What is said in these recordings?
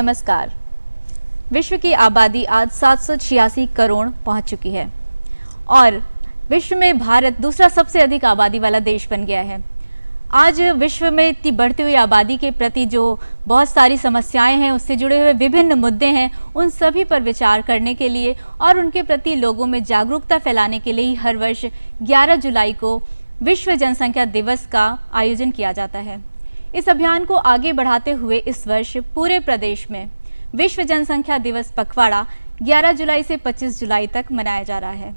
नमस्कार। विश्व की आबादी आज 786 करोड़ पहुंच चुकी है और विश्व में भारत दूसरा सबसे अधिक आबादी वाला देश बन गया है। आज विश्व में इतनी बढ़ती हुई आबादी के प्रति जो बहुत सारी समस्याएं हैं, उससे जुड़े हुए विभिन्न मुद्दे हैं, उन सभी पर विचार करने के लिए और उनके प्रति लोगों में जागरूकता फैलाने के लिए ही हर वर्ष 11 जुलाई को विश्व जनसंख्या दिवस का आयोजन किया जाता है। इस अभियान को आगे बढ़ाते हुए इस वर्ष पूरे प्रदेश में विश्व जनसंख्या दिवस पखवाड़ा 11 जुलाई से 25 जुलाई तक मनाया जा रहा है।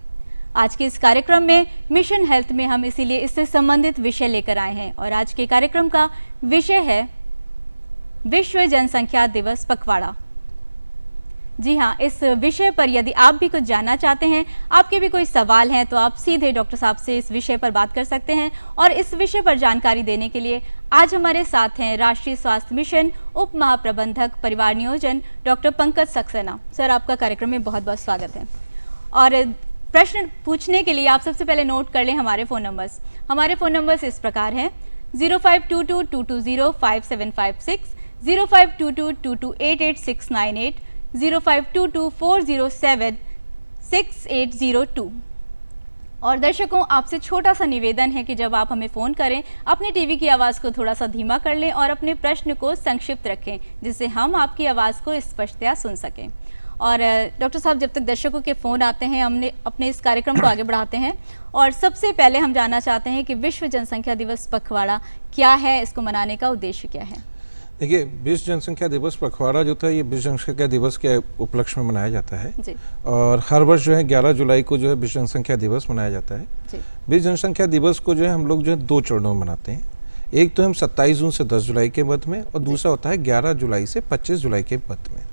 आज के इस कार्यक्रम में मिशन हेल्थ में हम इसीलिए इससे संबंधित विषय लेकर आए हैं और आज के कार्यक्रम का विषय है विश्व जनसंख्या दिवस पखवाड़ा। जी हाँ, इस विषय पर यदि आप भी कुछ जानना चाहते हैं, आपके भी कोई सवाल हैं, तो आप सीधे डॉक्टर साहब से इस विषय पर बात कर सकते हैं। और इस विषय पर जानकारी देने के लिए आज हमारे साथ हैं राष्ट्रीय स्वास्थ्य मिशन उप महाप्रबंधक परिवार नियोजन डॉक्टर पंकज सक्सेना। सर, आपका कार्यक्रम में बहुत बहुत स्वागत है। और प्रश्न पूछने के लिए आप सबसे पहले नोट कर लें हमारे फ़ोन नंबर्स। हमारे फ़ोन नंबर्स इस प्रकार हैं 052222055756, 052222888698, 052240760802। और दर्शकों, आपसे छोटा सा निवेदन है कि जब आप हमें फ़ोन करें, अपने टीवी की आवाज़ को थोड़ा सा धीमा कर लें और अपने प्रश्न को संक्षिप्त रखें, जिससे हम आपकी आवाज़ को स्पष्टतया सुन सकें। और डॉक्टर साहब, जब तक दर्शकों के फ़ोन आते हैं, हमने अपने इस कार्यक्रम को आगे बढ़ाते हैं। और सबसे पहले हम जानना चाहते हैं कि विश्व जनसंख्या दिवस पखवाड़ा क्या है, इसको मनाने का उद्देश्य क्या है? देखिए, विश्व जनसंख्या दिवस पखवाड़ा जो था, ये विश्व जनसंख्या दिवस के उपलक्ष्य में मनाया जाता है जी। और हर वर्ष जो है 11 जुलाई को जो है विश्व जनसंख्या दिवस मनाया जाता है जी। विश्व जनसंख्या दिवस को जो है हम लोग जो है 2 चरणों में मनाते हैं। एक तो हम 27 जून से 10 जुलाई के मध्य में, और दूसरा होता है 11 जुलाई से 25 जुलाई के मध्य में।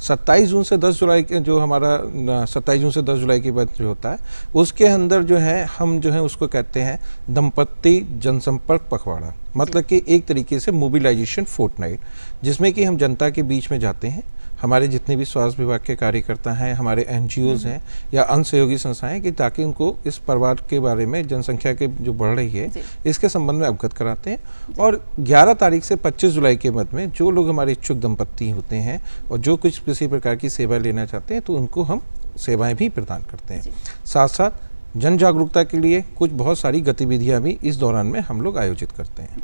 27 जून से 10 जुलाई के जो हमारा 27 जून से 10 जुलाई के मध्य जो होता है, उसके अंदर जो है हम जो है उसको कहते हैं दंपत्ति जनसंपर्क पखवाड़ा। मतलब कि एक तरीके से मोबिलाइजेशन फोर्टनाइट, जिसमें कि हम जनता के बीच में जाते हैं। हमारे जितने भी स्वास्थ्य विभाग के कार्यकर्ता हैं, हमारे NGOs हैं या अन्य सहयोगी संस्थाएं, कि ताकि उनको इस परिवार के बारे में, जनसंख्या के जो बढ़ रही है, इसके संबंध में अवगत कराते हैं। और 11 तारीख से 25 जुलाई के मध्य में जो लोग हमारे इच्छुक दंपत्ति होते हैं और जो कुछ किसी प्रकार की सेवा लेना चाहते हैं, तो उनको हम सेवाएं भी प्रदान करते हैं। साथ साथ जन जागरूकता के लिए कुछ बहुत सारी गतिविधियाँ भी इस दौरान में हम लोग आयोजित करते हैं।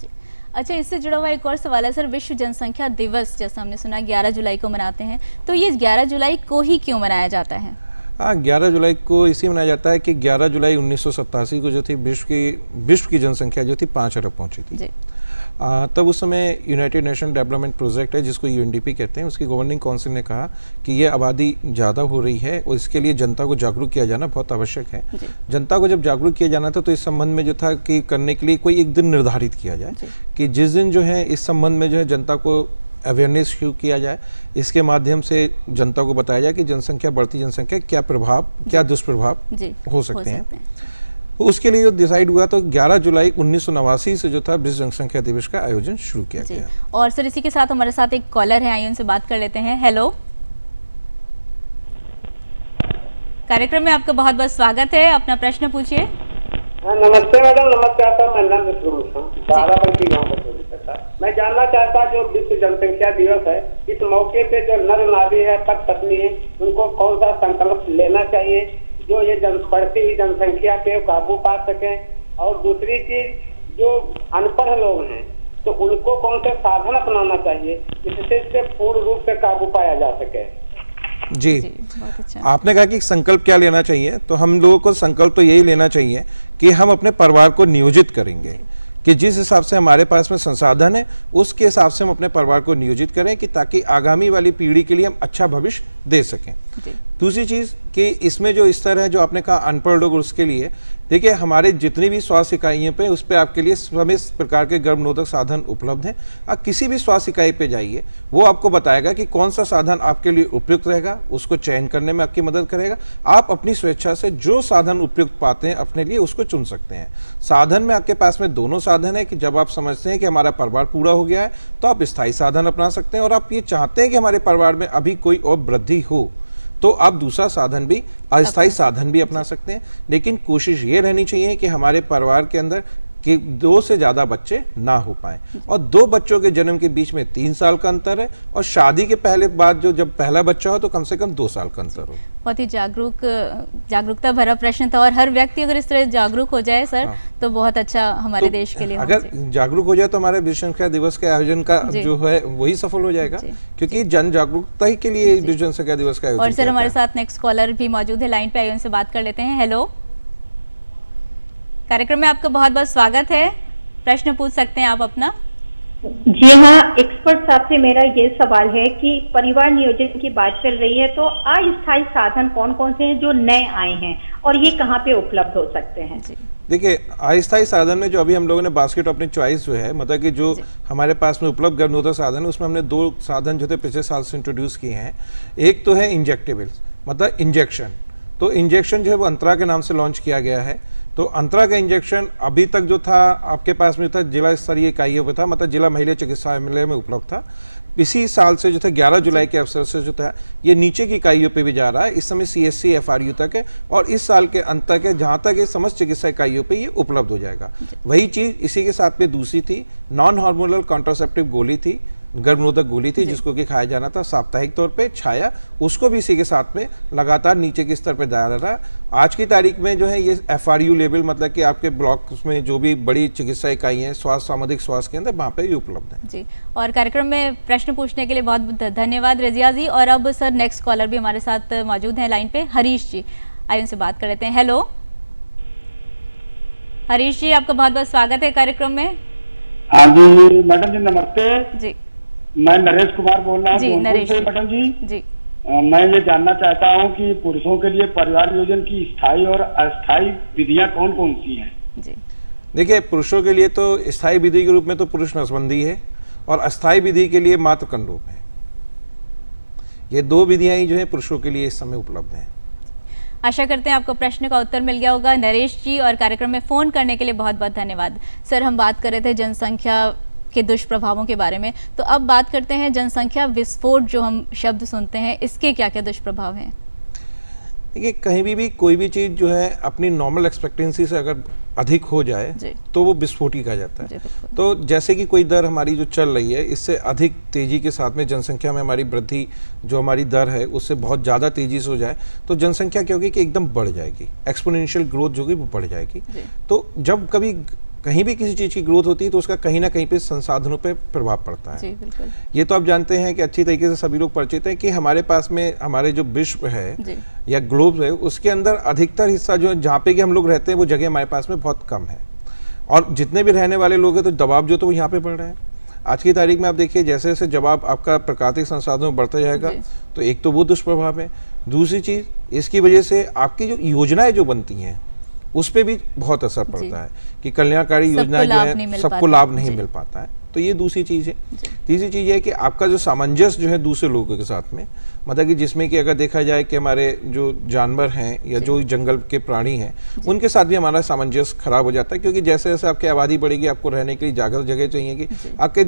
अच्छा, इससे जुड़ा हुआ एक और सवाल है सर, विश्व जनसंख्या दिवस जैसा हमने सुना 11 जुलाई को मनाते हैं, तो ये 11 जुलाई को ही क्यों मनाया जाता है? हाँ, 11 जुलाई को इसी मनाया जाता है कि 11 जुलाई 1987 को जो थी विश्व की जनसंख्या जो थी 5 अरब पहुंची थी जी। तब उस समय यूनाइटेड नेशन डेवलपमेंट प्रोजेक्ट है, जिसको UNDP कहते हैं, उसकी गवर्निंग काउंसिल ने कहा कि ये आबादी ज़्यादा हो रही है और इसके लिए जनता को जागरूक किया जाना बहुत आवश्यक है। जनता को जब जागरूक किया जाना था, तो इस संबंध में जो था कि करने के लिए कोई एक दिन निर्धारित किया जाए कि जिस दिन जो है इस संबंध में जो है जनता को अवेयरनेस शुरू किया जाए। इसके माध्यम से जनता को बताया जाए कि जनसंख्या, बढ़ती जनसंख्या क्या प्रभाव, क्या दुष्प्रभाव हो सकते हैं। तो उसके लिए जो डिसाइड हुआ, तो 11 जुलाई 1989 से जो था विश्व जनसंख्या दिवस का आयोजन शुरू किया गया। और सर, इसी के साथ हमारे साथ एक कॉलर है, आइए उनसे बात कर लेते हैं। हेलो, कार्यक्रम में आपका बहुत बहुत स्वागत है, अपना प्रश्न पूछिए। नमस्ते मैडम। नमस्कार सर, मैं नंद बाराबंकी गाँव का। मैं जानना चाहता जो विश्व जनसंख्या दिवस है, इस मौके पे जो नर नारी है, पति पत्नी है, उनको कौन सा संकल्प लेना चाहिए जो ये बढ़ती हुई जनसंख्या पे काबू पा सके? और दूसरी चीज, जो अनपढ़ लोग हैं, तो उनको कौन से साधन अपनाना चाहिए जिससे इससे पूर्ण रूप से काबू पाया जा सके? जी, बहुत अच्छा। आपने कहा कि संकल्प क्या लेना चाहिए, तो हम लोगों को संकल्प तो यही लेना चाहिए कि हम अपने परिवार को नियोजित करेंगे, कि जिस हिसाब से हमारे पास में संसाधन है, उसके हिसाब से हम अपने परिवार को नियोजित करें, कि ताकि आगामी वाली पीढ़ी के लिए हम अच्छा भविष्य दे सकें। दूसरी चीज़ कि इसमें जो स्तर है, जो आपने कहा अनपढ़ लोग, उसके लिए देखिए हमारे जितनी भी स्वास्थ्य इकाइयों पे, उस पर आपके लिए सभी प्रकार के गर्भनिरोधक साधन उपलब्ध हैं। आप किसी भी स्वास्थ्य इकाई पे जाइए, वो आपको बताएगा कि कौन सा साधन आपके लिए उपयुक्त रहेगा, उसको चयन करने में आपकी मदद करेगा। आप अपनी स्वेच्छा से जो साधन उपयुक्त पाते हैं अपने लिए, उसको चुन सकते हैं। साधन में आपके पास में दोनों साधन है कि जब आप समझते हैं कि हमारा परिवार पूरा हो गया है, तो आप स्थायी साधन अपना सकते हैं, और आप ये चाहते हैं कि हमारे परिवार में अभी कोई और वृद्धि हो, तो आप दूसरा साधन भी, अस्थायी साधन भी अपना सकते हैं। लेकिन कोशिश ये रहनी चाहिए कि हमारे परिवार के अंदर कि 2 से ज़्यादा बच्चे ना हो पाएं, और 2 बच्चों के जन्म के बीच में 3 साल का अंतर है, और शादी के पहले बाद जब पहला बच्चा हो तो कम से कम 2 साल का अंतर हो। बहुत ही जागरूकता भरा प्रश्न था, और हर व्यक्ति अगर इस तरह जागरूक हो जाए सर, तो बहुत अच्छा हमारे देश के लिए। अगर जागरूक हो जाए तो हमारे विश्व जनसंख्या दिवस के आयोजन का जो है वही सफल हो जाएगा, क्योंकि जन जागरूकता ही के लिए विश्व जनसंख्या दिवस का आयोजन। और सर हमारे साथ नेक्स्ट कॉलर भी मौजूद है लाइन पे, आइए उनसे बात कर लेते हैं। हेलो, कार्यक्रम में आपका बहुत बहुत स्वागत है, प्रश्न पूछ सकते हैं आप अपना। जी हाँ, एक्सपर्ट साहब से मेरा ये सवाल है कि परिवार नियोजन की बात चल रही है, तो अस्थायी साधन कौन कौन से हैं जो नए आए हैं और ये कहाँ पे उपलब्ध हो सकते हैं? देखिए, अस्थायी साधन में जो अभी हम लोगों ने बास्केट अपनी चॉइस जो है, मतलब कि जो हमारे पास में उपलब्ध गर्भनिरोधक साधन है, उसमें हमने 2 साधन जो थे पिछले साल से इंट्रोड्यूस किए हैं। एक तो है इंजेक्टेबल्स, मतलब इंजेक्शन। तो इंजेक्शन जो है वो अंतरा के नाम से लॉन्च किया गया है। तो अंतरा का इंजेक्शन अभी तक जो था आपके पास में था जिला स्तरीय इकाइयों पे था, मतलब जिला महिला चिकित्सालय में उपलब्ध था। इसी साल से जो था 11 जुलाई के अवसर से जो था ये नीचे की इकाइयों पे भी जा रहा है। इस समय CSC FRU तक है, और इस साल के अंत तक है, जहाँ तक ये समस्त चिकित्सा इकाइयों पे ये उपलब्ध हो जाएगा। वही चीज़ इसी के साथ में दूसरी थी, नॉन हार्मोनल कॉन्ट्रासेप्टिव गोली थी, गर्भनिरोधक गोली थी, जिसको कि खाया जाना था साप्ताहिक तौर पे, छाया, उसको भी इसी के साथ में लगातार नीचे के स्तर पे दायरा रहा। आज की तारीख में जो है ये FRU लेवल, मतलब कि आपके ब्लॉक में जो भी बड़ी चिकित्सा इकाई हैं, स्वास्थ्य सामुदायिक स्वास्थ्य केंद्र, वहाँ पे ये उपलब्ध है जी। और कार्यक्रम में प्रश्न पूछने के लिए बहुत बहुत धन्यवाद रजिया जी। और अब सर नेक्स्ट कॉलर भी हमारे साथ मौजूद हैं लाइन पे, हरीश जी, आइए उनसे बात कर लेते हैं। हेलो हरीश जी, आपका बहुत बहुत स्वागत है कार्यक्रम में। हाँ जी मैडम जी, नमस्ते जी। मैं नरेश कुमार बोल रहा हूँ नरेश से। मैडम जी, जी मैं ये जानना चाहता हूँ कि पुरुषों के लिए परिवार नियोजन की स्थायी और अस्थायी विधियाँ कौन कौन सी हैं? जी, देखिए, पुरुषों के लिए तो स्थायी विधि के रूप में तो पुरुष नसबंदी है, और अस्थायी विधि के लिए मातृ कंडोम है। ये 2 विधियाँ ही जो है पुरुषों के लिए इस समय उपलब्ध हैं। आशा करते हैं आपको प्रश्न का उत्तर मिल गया होगा नरेश जी, और कार्यक्रम में फ़ोन करने के लिए बहुत बहुत धन्यवाद। सर, हम बात कर रहे थे जनसंख्या के दुष्प्रभावों के बारे में, तो अब बात करते हैं जनसंख्या विस्फोट जो हम शब्द सुनते हैं, इसके क्या क्या दुष्प्रभाव हैं? देखिए, कहीं भी कोई भी चीज़ जो है अपनी नॉर्मल एक्सपेक्टेंसी से अगर अधिक हो जाए तो वो विस्फोटी कहा जाता है। तो जैसे कि कोई दर हमारी जो चल रही है, इससे अधिक तेज़ी के साथ में जनसंख्या में हमारी वृद्धि जो हमारी दर है उससे बहुत ज़्यादा तेज़ी से हो जाए, तो जनसंख्या क्या होगी कि एकदम बढ़ जाएगी, एक्सपोनेंशियल ग्रोथ जो होगी वो बढ़ जाएगी। तो जब कभी कहीं भी किसी चीज़ की ग्रोथ होती है तो उसका कहीं ना कहीं पे संसाधनों पे प्रभाव पड़ता है। जी, बिल्कुल। ये तो आप जानते हैं कि अच्छी तरीके से सभी लोग परिचित हैं कि हमारे पास में हमारे जो विश्व है या ग्लोब है, उसके अंदर अधिकतर हिस्सा जो है जहाँ पे कि हम लोग रहते हैं वो जगह हमारे पास में बहुत कम है, और जितने भी रहने वाले लोग हैं तो दबाव जो तो वो यहाँ पे पड़ रहा है। आज की तारीख में आप देखिए, जैसे जैसे जवाब आपका प्राकृतिक संसाधनों में बढ़ता जाएगा, तो एक तो वो दुष्प्रभाव है। दूसरी चीज़, इसकी वजह से आपकी जो योजनाएं जो बनती हैं उस पर भी बहुत असर पड़ता है कि कल्याणकारी योजनाएं जो है सबको लाभ नहीं मिल पाता है। तो ये दूसरी चीज़ है। तीसरी चीज़ है कि आपका जो सामंजस्य जो है दूसरे लोगों के साथ में, मतलब कि जिसमें कि अगर देखा जाए कि हमारे जो जानवर हैं या जो जंगल के प्राणी हैं उनके साथ भी हमारा सामंजस्य खराब हो जाता है, क्योंकि जैसे जैसे आपकी आबादी बढ़ेगी, आपको रहने के लिए जगह चाहिए, आपके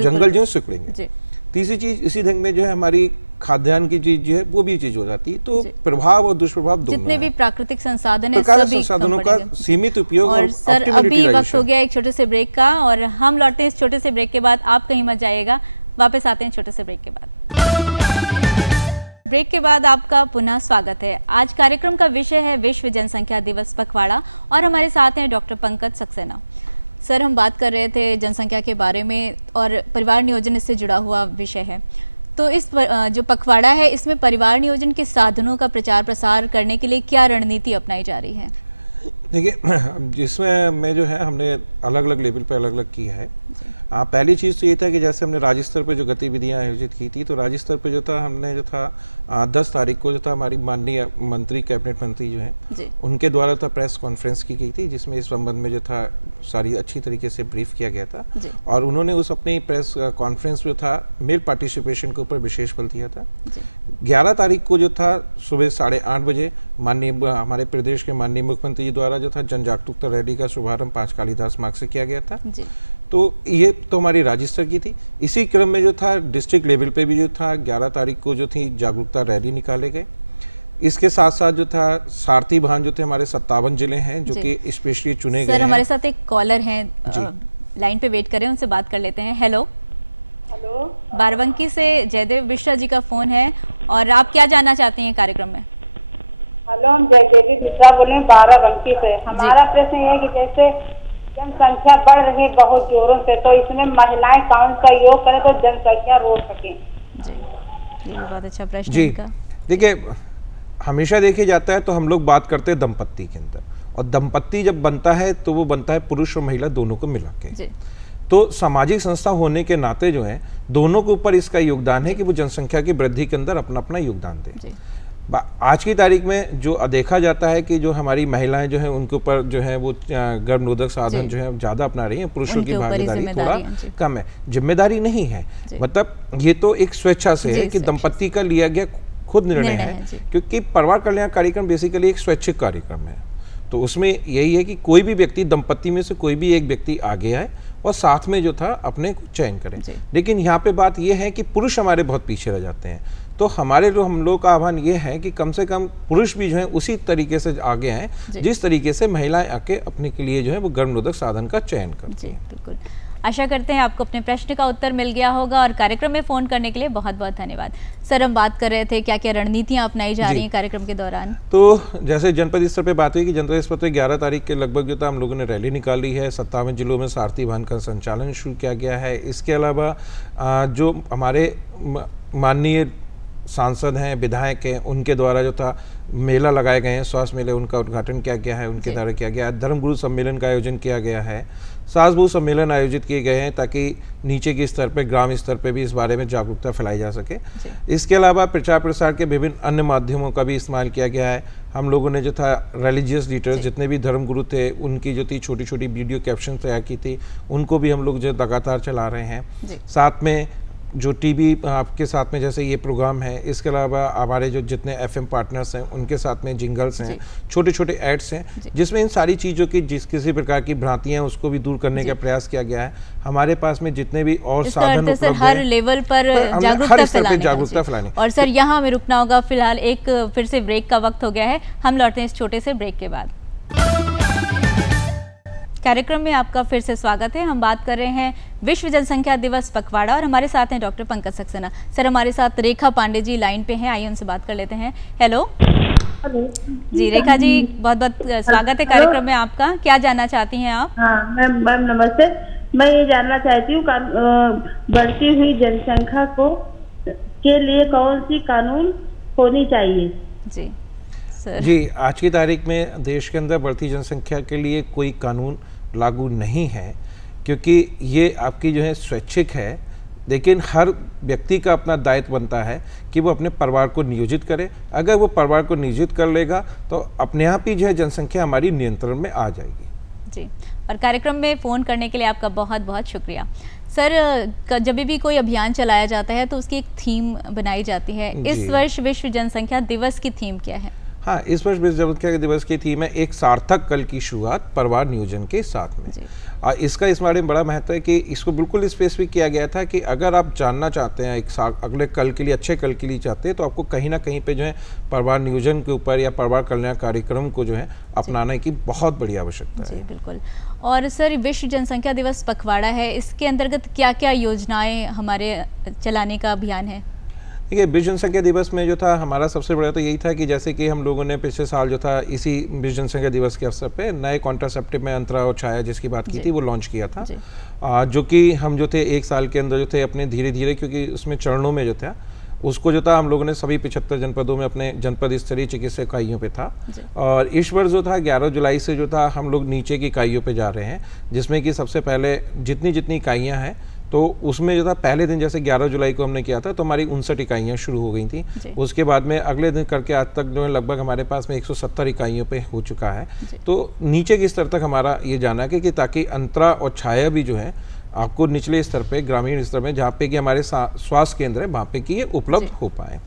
जंगल जो है सिकुड़ेंगे। तीसरी चीज, इसी ढंग में जो है हमारी खाद्यान्न की चीज जो है वो भी चीज हो जाती है। तो प्रभाव और दुष्प्रभाव दोनों, जितने भी प्राकृतिक संसाधन है सभी संसाधनों का सीमित उपयोग और सर अभी वक्त हो गया एक छोटे से ब्रेक का, और हम लौटते हैं इस छोटे से ब्रेक के बाद। आप कहीं मत जाइएगा, वापस आते हैं छोटे से ब्रेक के बाद। ब्रेक के बाद आपका पुनः स्वागत है। आज कार्यक्रम का विषय है विश्व जनसंख्या दिवस पखवाड़ा, और हमारे साथ हैं डॉक्टर पंकज सक्सेना। सर, हम बात कर रहे थे जनसंख्या के बारे में, और परिवार नियोजन इससे जुड़ा हुआ विषय है। तो इस जो पखवाड़ा है, इसमें परिवार नियोजन के साधनों का प्रचार प्रसार करने के लिए क्या रणनीति अपनाई जा रही है? देखिए, जिसमें मैं जो है हमने अलग अलग लेवल पे अलग अलग किया है। पहली चीज़ तो ये था कि जैसे हमने राज्य स्तर पे जो गतिविधियां आयोजित की थी, तो राज्य स्तर पे जो था हमने जो था 10 तारीख को जो था हमारी माननीय मंत्री, कैबिनेट मंत्री जो है उनके द्वारा था प्रेस कॉन्फ्रेंस की गई थी, जिसमें इस संबंध में जो था सारी अच्छी तरीके से ब्रीफ किया गया था। और उन्होंने उस अपनी प्रेस कॉन्फ्रेंस जो था मेल पार्टिसिपेशन के ऊपर विशेष बल दिया था। 11 तारीख को जो था सुबह 8:30 बजे माननीय हमारे प्रदेश के माननीय मुख्यमंत्री द्वारा जो था जन जागरूकता रैली का शुभारंभ 5 कालिदास मार्ग से किया गया था। तो ये तो हमारी राज्य स्तर की थी। इसी क्रम में जो था डिस्ट्रिक्ट लेवल पे भी जो था 11 तारीख को जो थी जागरूकता रैली निकाले गए। इसके साथ साथ जो था सारथी भान जो थे हमारे 57 जिले हैं जो कि स्पेशली चुने गए हैं। सर हमारे साथ एक कॉलर हैं, लाइन पे वेट कर रहे हैं, उनसे बात कर लेते हैं। हेलो हेलो, बाराबंकी से जयदेव मिश्रा जी का फोन है और आप क्या जानना चाहती हैं कार्यक्रम में? हेलो, हम जयदेवी मिश्रा बोल रहे हैं बाराबंकी से। हमारा प्रश्न ये है कि जैसे जनसंख्या बढ़ रही है बहुत जोरों से, तो इसमें महिलाएं कौन सा योग करें तो जनसंख्या रोक सकें? जी, ये बहुत अच्छा प्रश्न जी। है। देखिए, हमेशा देखा जाता है तो हम लोग बात करते हैं दंपत्ति के अंदर, और दंपत्ति जब बनता है तो वो बनता है पुरुष और महिला दोनों को मिला के। तो सामाजिक संस्था होने के नाते जो है दोनों के ऊपर इसका योगदान है कि वो जनसंख्या की वृद्धि के अंदर अपना अपना योगदान दें। आज की तारीख में जो देखा जाता है कि जो हमारी महिलाएं जो है उनके ऊपर जो है वो गर्भनिरोधक साधन जो है ज्यादा अपना रही हैं, पुरुषों की भागीदारी थोड़ा कम है। जिम्मेदारी नहीं है, मतलब ये तो एक स्वेच्छा से है कि दंपत्ति का लिया गया खुद निर्णय है, क्योंकि परिवार कल्याण कार्यक्रम बेसिकली एक स्वैच्छिक कार्यक्रम है। तो उसमें यही है कि कोई भी व्यक्ति दंपत्ति में से कोई भी एक व्यक्ति आगे आए और साथ में जो था अपने को चयन करें। लेकिन यहाँ पे बात यह है कि पुरुष हमारे बहुत पीछे रह जाते हैं, तो हमारे जो हम लोग का आह्वान ये है कि कम से कम पुरुष भी जो है उसी तरीके से आगे आए जिस तरीके से महिलाएं आके अपने के लिए जो है वो गर्भनिरोधक साधन का चयन करती हैं। बिल्कुल, आशा करते हैं आपको अपने प्रश्न का उत्तर मिल गया होगा और कार्यक्रम में फोन करने के लिए बहुत बहुत धन्यवाद। सर, हम बात कर रहे थे क्या क्या रणनीतियां अपनाई जा रही हैं कार्यक्रम के दौरान। तो जैसे जनपद स्तर पे बात हुई कि जनपद स्तर पे 11 तारीख के लगभग जो था हम लोगों ने रैली निकाली है। 57 जिलों में सारथी वाहन का संचालन शुरू किया गया है। इसके अलावा जो हमारे माननीय सांसद हैं, विधायक हैं, उनके द्वारा जो था मेला लगाए गए हैं, स्वास्थ्य मेले, उनका उद्घाटन किया गया है, उनके द्वारा किया गया है। धर्मगुरु सम्मेलन का आयोजन किया गया है, सास बहू सम्मेलन आयोजित किए गए हैं ताकि नीचे के स्तर पर, ग्राम स्तर पर भी इस बारे में जागरूकता फैलाई जा सके। इसके अलावा प्रचार प्रसार के विभिन्न अन्य माध्यमों का भी इस्तेमाल किया गया है। हम लोगों ने जो था रिलीजियस लीडर्स जितने भी धर्मगुरु थे उनकी जो थी छोटी छोटी वीडियो कैप्शन तैयार की थी, उनको भी हम लोग जो लगातार चला रहे हैं। साथ में जो टीवी आपके साथ में जैसे ये प्रोग्राम है, इसके अलावा हमारे जो जितने एफएम पार्टनर्स हैं उनके साथ में जिंगल्स हैं, छोटे छोटे एड्स हैं, जिसमें इन सारी चीज़ों की किसी प्रकार की भ्रांतियां हैं उसको भी दूर करने का प्रयास किया गया है। हमारे पास में जितने भी और साधन उपलब्ध हैं, हर लेवल पर जागरूकता फैलाने। और सर, यहाँ हमें रुकना होगा फिलहाल, एक फिर से ब्रेक का वक्त हो गया है। हम लौटते हैं इस छोटे से ब्रेक के बाद। कार्यक्रम में आपका फिर से स्वागत है। हम बात कर रहे हैं विश्व जनसंख्या दिवस पखवाड़ा और हमारे साथ हैं डॉक्टर पंकज सक्सेना। सर, हमारे साथ रेखा पांडे जी लाइन पे हैं, आइए उनसे बात कर लेते हैं। हेलो जी, रेखा जी बहुत बहुत स्वागत है कार्यक्रम में आपका। क्या जानना चाहती हैं आप? हाँ मैम, नमस्ते। मैं ये जानना चाहती हूँ बढ़ती हुई जनसंख्या को के लिए कौन सी कानून होनी चाहिए? जी सर। जी, आज की तारीख में देश के अंदर बढ़ती जनसंख्या के लिए कोई कानून लागू नहीं है, क्योंकि ये आपकी जो है स्वैच्छिक है। लेकिन हर व्यक्ति का अपना दायित्व बनता है कि वो अपने परिवार को नियोजित करे। अगर वो परिवार को नियोजित कर लेगा तो अपने आप ही जो है जनसंख्या हमारी नियंत्रण में आ जाएगी। जी, और कार्यक्रम में फ़ोन करने के लिए आपका बहुत बहुत शुक्रिया। सर, जब भी कोई अभियान चलाया जाता है तो उसकी एक थीम बनाई जाती है। इस वर्ष विश्व जनसंख्या दिवस की थीम क्या है? हाँ, इस वर्ष विश्व जनसंख्या दिवस की थीम है एक सार्थक कल की शुरुआत परिवार नियोजन के साथ में। इसका इस बारे में बड़ा महत्व है कि इसको बिल्कुल स्पेसिफिक किया गया था कि अगर आप जानना चाहते हैं एक अगले कल के लिए, अच्छे कल के लिए चाहते हैं, तो आपको कहीं ना कहीं पे जो है परिवार नियोजन के ऊपर या परिवार कल्याण कार्यक्रम को जो है अपनाने की बहुत बड़ी आवश्यकता है। बिल्कुल। और सर, विश्व जनसंख्या दिवस पखवाड़ा है, इसके अंतर्गत क्या क्या योजनाएं हमारे चलाने का अभियान है? देखिए, विश्व जनसंख्या दिवस में जो था हमारा सबसे बड़ा तो यही था कि जैसे कि हम लोगों ने पिछले साल जो था इसी विश्व जनसंख्या दिवस के अवसर पे नए कॉन्ट्रासेप्टिव में अंतरा और छाया जिसकी बात की थी वो लॉन्च किया था, जो कि हम जो थे एक साल के अंदर जो थे अपने धीरे धीरे, क्योंकि उसमें चरणों में जो था उसको जो था हम लोगों ने सभी 75 जनपदों में अपने जनपद स्तरीय चिकित्सा इकाइयों पे था। और इस वर्ष जो था 11 जुलाई से जो था हम लोग नीचे की इकाइयों पे जा रहे हैं, जिसमें कि सबसे पहले जितनी इकाइयाँ हैं तो उसमें जो था पहले दिन जैसे 11 जुलाई को हमने किया था तो हमारी 59 इकाइयाँ शुरू हो गई थी। उसके बाद में अगले दिन करके आज तक जो है लगभग हमारे पास में 170 इकाइयों पे हो चुका है। तो नीचे के स्तर तक हमारा ये जाना है कि ताकि अंतरा और छाया भी जो है आपको निचले स्तर पे, ग्रामीण स्तर में जहाँ पे कि हमारे स्वास्थ्य केंद्र है वहाँ पे कि ये उपलब्ध हो पाए।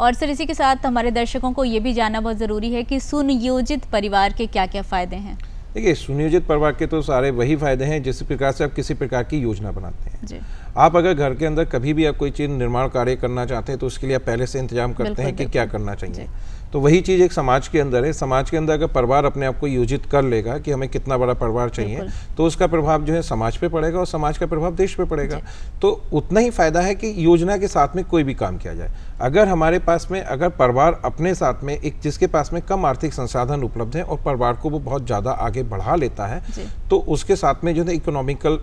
और सर, इसी के साथ हमारे दर्शकों को ये भी जानना बहुत ज़रूरी है कि सुनियोजित परिवार के क्या क्या फ़ायदे हैं? देखिए, सुनियोजित परिवार के तो सारे वही फायदे हैं जिस प्रकार से आप किसी प्रकार की योजना बनाते हैं। आप अगर घर के अंदर कभी भी आप कोई चीज़ निर्माण कार्य करना चाहते हैं तो उसके लिए आप पहले से इंतजाम करते हैं कि क्या करना चाहिए। तो वही चीज़ एक समाज के अंदर है। समाज के अंदर अगर परिवार अपने आप को योजित कर लेगा कि हमें कितना बड़ा परिवार चाहिए, तो उसका प्रभाव जो है समाज पे पड़ेगा और समाज का प्रभाव देश पे पड़ेगा। तो उतना ही फायदा है कि योजना के साथ में कोई भी काम किया जाए। अगर हमारे पास में अगर परिवार अपने साथ में एक जिसके पास में कम आर्थिक संसाधन उपलब्ध है और परिवार को वो बहुत ज़्यादा आगे बढ़ा लेता है, तो उसके साथ में जो है इकोनॉमिकल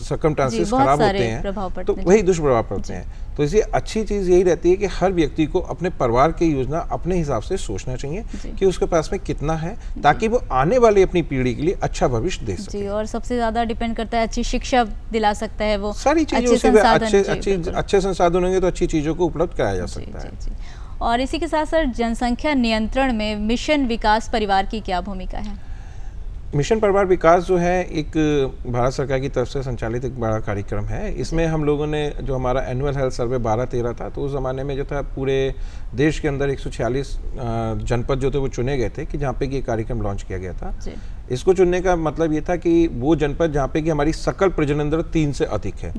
सर्कमस्टेंसेस खराब होते हैं, तो वही दुष्प्रभाव पड़ते हैं। तो इसलिए अच्छी चीज़ यही रहती है कि हर व्यक्ति को अपने परिवार की योजना अपने हिसाब से सोचना चाहिए कि उसके पास में कितना है, ताकि वो आने वाली अपनी पीढ़ी के लिए अच्छा भविष्य दे सके। और सबसे ज़्यादा डिपेंड करता है अच्छी शिक्षा दिला सकता है वो, सारी चीज़ें अच्छे संसाधन होंगे तो अच्छी चीज़ों को उपलब्ध कराया जा सकता है। और इसी के साथ सर, जनसंख्या नियंत्रण में मिशन विकास परिवार की क्या भूमिका है? मिशन परिवार विकास जो है एक भारत सरकार की तरफ से संचालित एक बड़ा कार्यक्रम है। इसमें हम लोगों ने जो हमारा एनुअल हेल्थ सर्वे 12-13 था, तो उस ज़माने में जो था पूरे देश के अंदर 146 जनपद जो थे वो चुने गए थे कि जहाँ पे ये कार्यक्रम लॉन्च किया गया था। इसको चुनने का मतलब ये था कि वो जनपद जहाँ पे कि हमारी सकल प्रजनन दर 3 से अधिक है,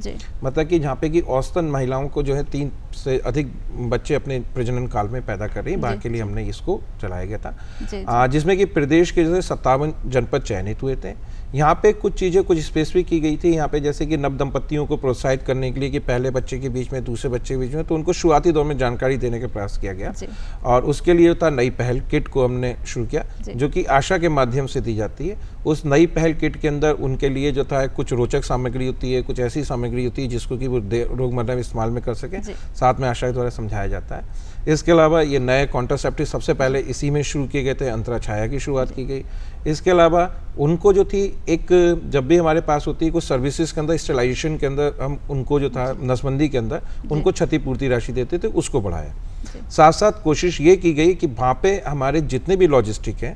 मतलब कि जहाँ पे कि औसतन महिलाओं को जो है 3 से अधिक बच्चे अपने प्रजनन काल में पैदा कर रही हैं, वहाँ के लिए हमने इसको चलाया गया था, जिसमें कि प्रदेश के जो 57 जनपद चयनित हुए थे। यहाँ पे कुछ चीज़ें कुछ स्पेसिफिक की गई थी। यहाँ पे जैसे कि नव दंपतियों को प्रोत्साहित करने के लिए कि पहले बच्चे के बीच में, दूसरे बच्चे के बीच में, तो उनको शुरुआती दौर में जानकारी देने का प्रयास किया गया। और उसके लिए था नई पहल किट को हमने शुरू किया, जो कि आशा के माध्यम से दी जाती है। उस नई पहल किट के अंदर उनके लिए जो था कुछ रोचक सामग्री होती है, कुछ ऐसी सामग्री होती है जिसको कि वो रोजमर्रा में इस्तेमाल में कर सकें, साथ में आशा के द्वारा समझाया जाता है। इसके अलावा ये नए कॉन्ट्रासेप्टिव सबसे पहले इसी में शुरू किए गए थे, अंतरा छाया की शुरुआत की गई। इसके अलावा उनको जो थी एक, जब भी हमारे पास होती है कुछ सर्विसेज के अंदर, स्टेलाइजेशन के अंदर, हम उनको जो था नसबंदी के अंदर उनको क्षतिपूर्ति राशि देते थे, उसको बढ़ाया। साथ साथ कोशिश ये की गई कि वहाँ पे हमारे जितने भी लॉजिस्टिक हैं,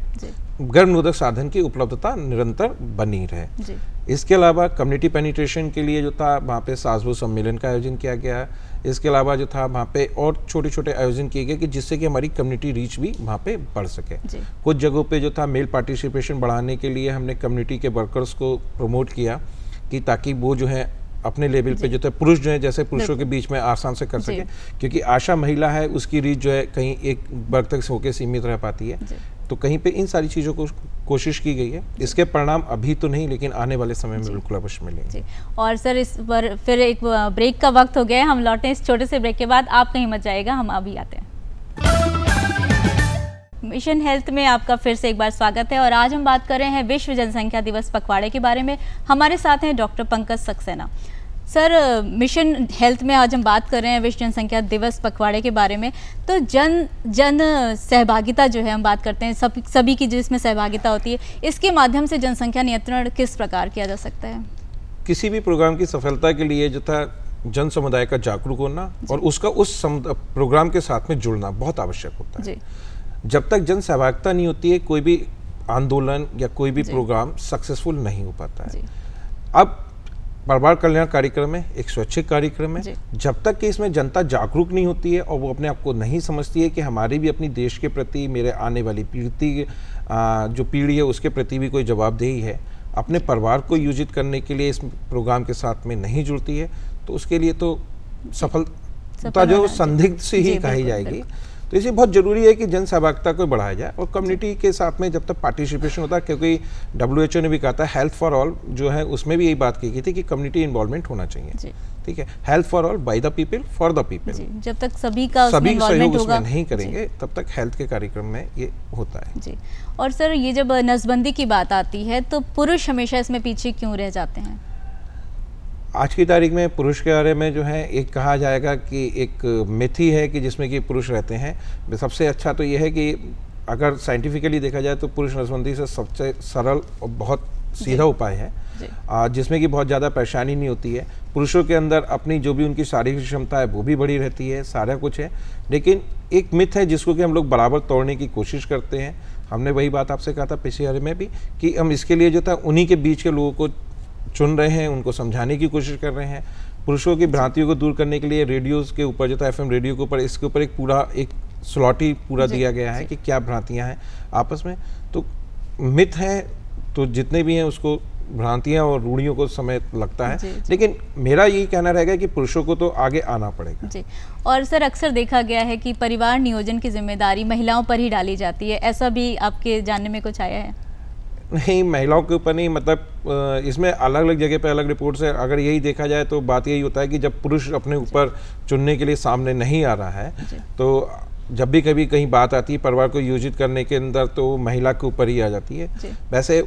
गर्भनिरोधक साधन की उपलब्धता निरंतर बनी रहे। इसके अलावा कम्युनिटी पेनिट्रेशन के लिए जो था वहाँ पे सासबू सम्मेलन का आयोजन किया गया। इसके अलावा जो था वहाँ पे और छोटे छोटे आयोजन किए गए कि जिससे कि हमारी कम्युनिटी रीच भी वहाँ पे बढ़ सके। कुछ जगहों पे जो था मेल पार्टिसिपेशन बढ़ाने के लिए हमने कम्युनिटी के वर्कर्स को प्रमोट किया कि ताकि वो जो है अपने लेवल पे जो है पुरुष जो है जैसे पुरुषों के बीच में आसान से कर सके, क्योंकि आशा महिला है उसकी रीच जो है कहीं एक वर्ग तक होकर सीमित रह पाती है। तो कहीं पे इन सारी चीज़ों को कोशिश की गई है। इसके परिणाम अभी तो नहीं, लेकिन आने वाले समय में बिल्कुल अवश्य मिलेंगे। और सर इस पर फिर एक ब्रेक का वक्त हो गया है, हम लौटें इस छोटे से ब्रेक के बाद। आप कहीं मत जाइएगा, हम अभी आते हैं। मिशन हेल्थ में आपका फिर से एक बार स्वागत है और आज हम बात कर रहे हैं विश्व जनसंख्या दिवस पखवाड़े के बारे में। हमारे साथ हैं doctor Pankaj Saxena. Sir, mission health में आज हम बात कर रहे हैं विश्व जनसंख्या दिवस पखवाड़े के बारे में। तो जन सहभागिता जो है, हम बात करते हैं सभी की जिसमें सहभागिता होती है, इसके माध्यम से जनसंख्या नियंत्रण किस प्रकार किया जा सकता है? किसी भी प्रोग्राम की सफलता के लिए जो था जन समुदाय का जागरूक होना और उसका उस प्रोग्राम के साथ में जुड़ना बहुत आवश्यक होता है। जब तक जन सहभागिता नहीं होती है, कोई भी आंदोलन या कोई भी प्रोग्राम सक्सेसफुल नहीं हो पाता है। अब परिवार कल्याण कार्यक्रम है, एक स्वैच्छिक कार्यक्रम है। जब तक कि इसमें जनता जागरूक नहीं होती है और वो अपने आप को नहीं समझती है कि हमारी भी अपनी देश के प्रति, मेरे आने वाली जो पीढ़ी है उसके प्रति भी कोई जवाबदेही है, अपने परिवार को योजित करने के लिए इस प्रोग्राम के साथ में नहीं जुड़ती है, तो उसके लिए तो सफलता जो संदिग्ध से ही कही जाएगी। तो इसलिए बहुत जरूरी है कि जन सहभागिता को बढ़ाया जाए और कम्युनिटी के साथ में जब तक पार्टिसिपेशन होता है, क्योंकि WHO ने भी कहा था हेल्थ फॉर ऑल जो है उसमें भी यही बात की गई थी कि कम्युनिटी इन्वॉल्वमेंट होना चाहिए। ठीक है, health for all, by the people, for the people. जब तक सभी सहयोग उसमें नहीं करेंगे तब तक हेल्थ के कार्यक्रम में ये होता है। जी। और सर, ये जब नसबंदी की बात आती है तो पुरुष हमेशा इसमें पीछे क्यों रह जाते हैं? आज की तारीख में पुरुष के बारे में जो है एक कहा जाएगा कि एक मिथ ही है कि जिसमें कि पुरुष रहते हैं। सबसे अच्छा तो ये है कि अगर साइंटिफिकली देखा जाए तो पुरुष नसबंदी से सबसे सरल और बहुत सीधा उपाय है, जिसमें कि बहुत ज़्यादा परेशानी नहीं होती है। पुरुषों के अंदर अपनी जो भी उनकी शारीरिक क्षमता है वो भी बड़ी रहती है, सारा कुछ है। लेकिन एक मिथ है जिसको कि हम लोग बराबर तोड़ने की कोशिश करते हैं। हमने वही बात आपसे कहा था पिछले बारे में भी कि हम इसके लिए जो था उन्हीं के बीच के लोगों को चुन रहे हैं, उनको समझाने की कोशिश कर रहे हैं। पुरुषों की भ्रांतियों को दूर करने के लिए रेडियोज़ के ऊपर जो था FM रेडियो के ऊपर इसके ऊपर एक पूरा एक स्लॉट ही पूरा दिया गया है कि क्या भ्रांतियां हैं आपस में। तो मिथ है तो जितने भी हैं उसको भ्रांतियां और रूढ़ियों को समय लगता है, लेकिन मेरा यही कहना रहेगा कि पुरुषों को तो आगे आना पड़ेगा जी। और सर अक्सर देखा गया है कि परिवार नियोजन की जिम्मेदारी महिलाओं पर ही डाली जाती है, ऐसा भी आपके जानने में कुछ आया है? नहीं, महिलाओं के ऊपर नहीं, मतलब इसमें अलग अलग जगह पे अलग रिपोर्ट्स है। अगर यही देखा जाए तो बात यही होता है कि जब पुरुष अपने ऊपर चुनने के लिए सामने नहीं आ रहा है, तो जब भी कभी कहीं बात आती है परिवार को योजित करने के अंदर, तो महिला के ऊपर ही आ जाती है। वैसे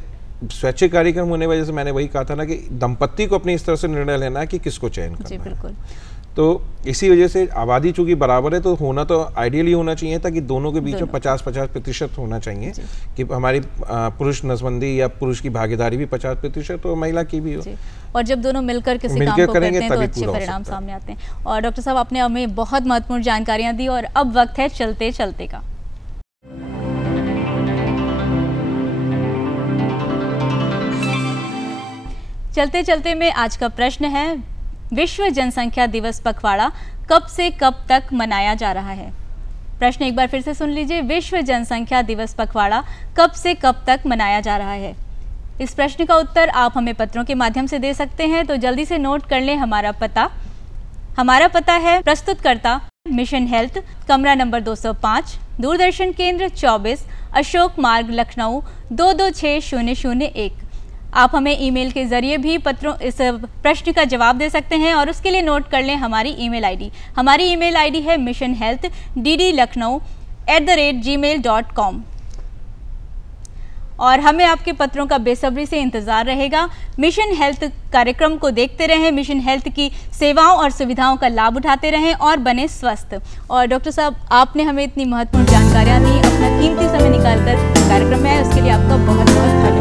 स्वैच्छिक कार्यक्रम होने वजह से मैंने वही कहा था ना कि दंपत्ति को अपनी इस तरह से निर्णय लेना है कि किसको चयन करना है। बिल्कुल। तो इसी वजह से आबादी चूंकि बराबर है तो होना तो आइडियली होना चाहिए था कि दोनों के बीच में 50-50% होना चाहिए कि हमारी पुरुष नसबंदी या पुरुष की भागीदारी भी 50% हो, महिला की भी हो। और जब दोनों मिलकर किसी काम को करते हैं तो अच्छे परिणाम सामने आते हैं। और डॉक्टर साहब, आपने हमें बहुत महत्वपूर्ण जानकारियां दी और अब वक्त है चलते चलते का। चलते चलते में आज का प्रश्न है, विश्व जनसंख्या दिवस पखवाड़ा कब से कब तक मनाया जा रहा है? प्रश्न एक बार फिर से सुन लीजिए, विश्व जनसंख्या दिवस पखवाड़ा कब से कब तक मनाया जा रहा है? इस प्रश्न का उत्तर आप हमें पत्रों के माध्यम से दे सकते हैं, तो जल्दी से नोट कर लें हमारा पता है प्रस्तुतकर्ता मिशन हेल्थ, कमरा नंबर 205, दूरदर्शन केंद्र 24, अशोक मार्ग, लखनऊ 226001। आप हमें ईमेल के जरिए भी इस प्रश्न का जवाब दे सकते हैं और उसके लिए नोट कर लें हमारी ईमेल आईडी। हमारी ईमेल आईडी है missionhealthdd@gmail.com और हमें आपके पत्रों का बेसब्री से इंतजार रहेगा। मिशन हेल्थ कार्यक्रम को देखते रहें, मिशन हेल्थ की सेवाओं और सुविधाओं का लाभ उठाते रहें और बने स्वस्थ। और डॉक्टर साहब, आपने हमें इतनी महत्वपूर्ण जानकारियाँ दी, अपना कीमती समय निकालकर कार्यक्रम में आए, उसके लिए आपका बहुत बहुत धन्यवाद।